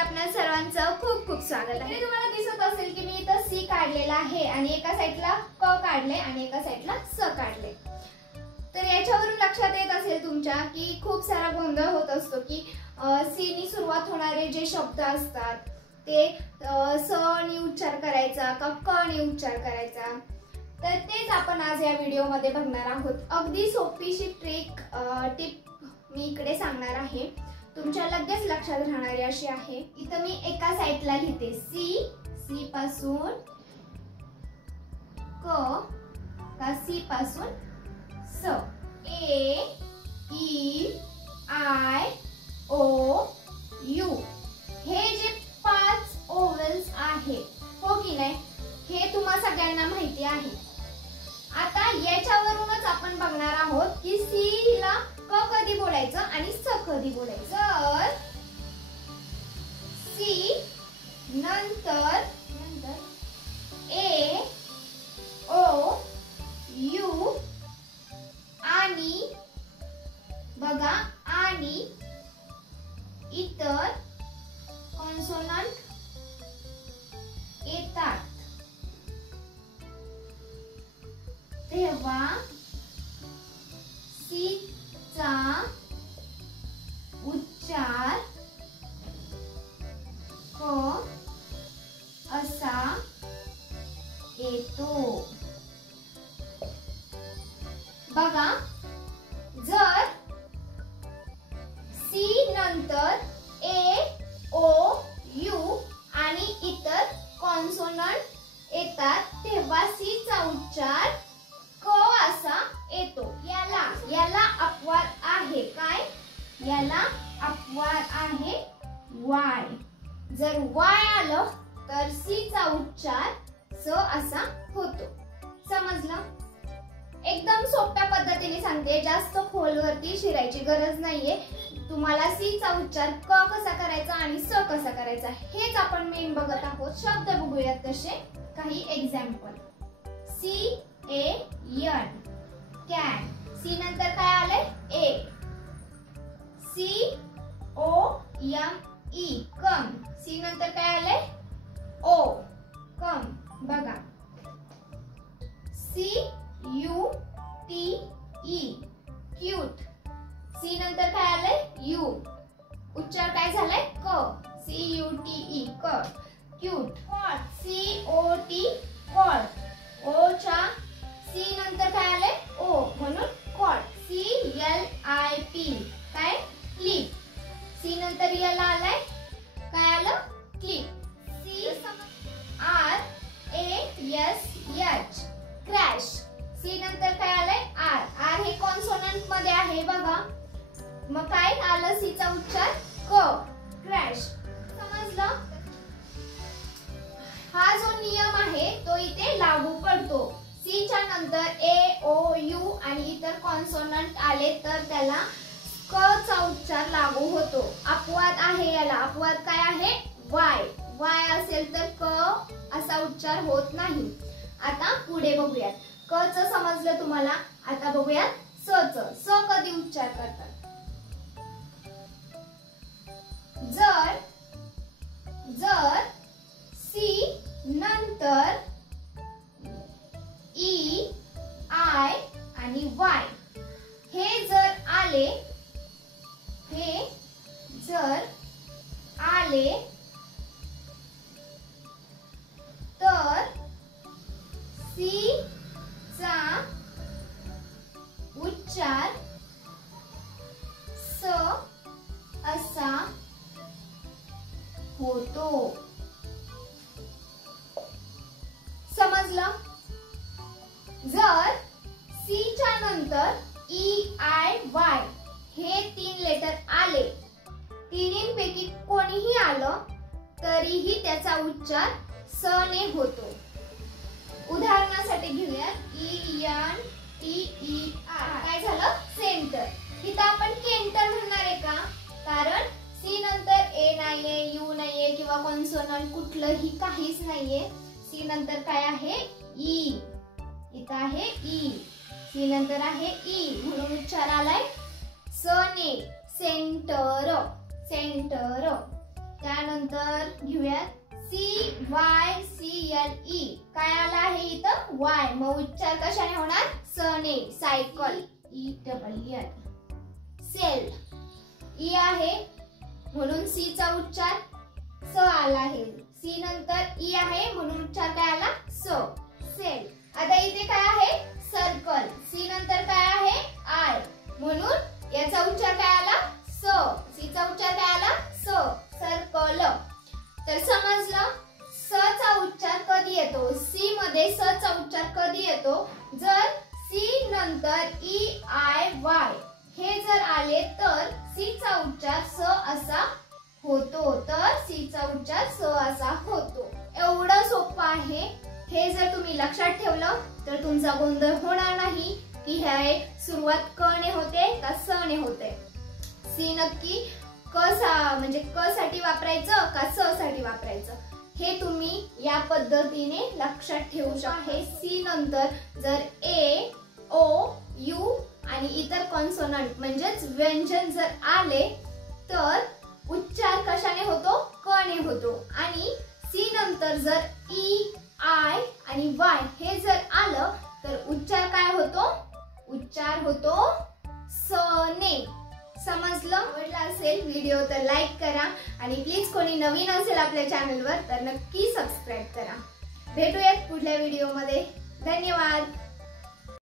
आपल्या सर्वांचं खूप खूप स्वागत आहे। तुम्हाला दिसत असेल की मी इथं सी काढलेला आहे आणि एका साइडला क काढले आणि एका साइडला स काढले। तर याच्यावरून लक्षात येत असेल तुमच्या की खूप सारा गोंधळ होत असतो की सी नी सुरुवात होणारे जे शब्द असतात ते स नी उच्चार करायचा का क नी उच्चार करायचा, तर तेच आपण आज या व्हिडिओ मध्ये बघणार आहोत। अगदी सोपीशी टिप मी इकडे सांगणार आहे, तुमच्या लगेच लक्षात राहणारी अशी आहे। इथं मी एका साइडला लिहिते सी पासून क का सी पासून स, ए ई आय ओ यू हे जे 5 ओव्हल्स आहे, हो की नाही, हे तुम्हा सगळ्यांना माहिती आहे। आता याच्यावरूनच आपण बघणार आहोत की सी ला क कधी बोलायचं आणि स कधी बोलायचं। तर सी नंतर ए ओ यू आणि बघा आणि इतर कॉन्सोनंट येतात तेव्हा सी चा उच्चार क असा येतो। बघा, जर सी नंतर ए ओ यू आणि इतर कॉन्सोनंट येतात तेव्हा सी चा उच्चार क असा येतो। याला अपवाद आहे, काय? याला अपवाद आहे वाय। जर वाय आलं तर सी चा उच्चार स असा होतो। समजलं? एकदम सोप्या पद्धतीने सांगते, जास्त खोलवरती शिरायची गरज नाहीये। तुम्हाला सी चा उच्चार क कसा करायचा आणि स कसा करायचा हेच आपण मेन बघत आहोत। शब्द बघूयात तसे काही example. C A N can, C नंतर काय आले A. C O M E come, C नंतर काय आले ओ कम। बघा, C U T E cute, C नंतर काय आले यू, उच्चार काय झालाय क, सी यू टी ई क cute. C O T cot, O च्या सी नंतर काय आले ओ म्हणून cot. C L I P काय क्लिप, सी नंतर एल आलाय काय आलं clip. C R A S H crash, C नंतर काय आलंय आर, आर हे कॉन्सोनंट मध्ये आहे बघा, मग काय आलं सी चा उच्चार क क्रॅश। समजलं? हा जो नियम आहे तो इथे लागू पडतो। सी च्या नंतर ए ओ यू आणि इतर कॉन्सोनंट आले तर त्याला क चा उच्चार लागू होतो। अपवाद आहे याला, अपवाद काय आहे वाय, वाय असेल तर क असा उच्चार होत नाही। आता पुढे बघूयात, क च समजलं तुम्हाला, आता बघूयात स च। स कधी उच्चार करतात? जर सी नंतर ई आय आणि वाय हे जर आले तर सी चा उच्चार स असा होतो। समजलं? जर सी च्या नंतर ई आय वाय हे 3 लेटर आले, तिन्हींपैकी कोणीही आलं तरीही त्याचा उच्चार स ने होतो। उदाहरणासाठी घेऊयात E N T E R, काय झालं सेंटर। इथं आपण केंटर म्हणणार आहे का, कारण सी नंतर ए नाहीये यू नाहीये किंवा कॉन्सोनंट कुठलंही काहीच नाहीये। सी नंतर काय आहे ई, इथं आहे ई, सी नंतर आहे ई म्हणून उच्चार आलाय स ने, सेंटर सेंटर। त्यानंतर घेऊयात CYCLE. काय आला आहे इथं? Y. मग उच्चार कशाने होणार? सने. सायकल. ELL. सेल. E आहे म्हणून C चा उच्चार स आला आहे. C नंतर E आहे म्हणून उच्चार काय आला? स. सेल. आता इथे काय आहे? सर्कल. C नंतर काय आहे? I. म्हणून याचा उच्चार काय आला? स. C चा उच्चार काय आला? स. सर्कल. तर समजलं स चा उच्चार कधी येतो? C मध्ये स चा उच्चार कधी येतो? जर C नंतर EIY हे जर आले तर C चा उच्चार स असा होतो. तर C चा उच्चार स असा होतो. एवढं सोपं आहे. हे जर तुम्ही लक्षात ठेवलं तर तुमचा गोंधळ होणार नाही की हे सुरुवात क ने होते का स ने होते. C नक्की म्हणजे क साठी वापरायचं का स साठी वापरायचं हे तुम्ही या पद्धतीने लक्षात ठेवू शकता. C नंतर जर A, O, U आणि इतर कॉन्सोनंट म्हणजेच व्यंजन जर आले तर उच्चार कशाने होतो? क ने होतो. आणि C नंतर जर E, I आणि Y हे जर आलं तर उच्चार काय होतो? उच्चार होतो स ने. समजलं? आवडला असेल व्हिडिओ तर लाईक करा आणि प्लीज कोणी नवीन असेल आपल्या चॅनलवर तर नक्की सबस्क्राईब करा. भेटूयात पुढल्या व्हिडिओमध्ये. धन्यवाद.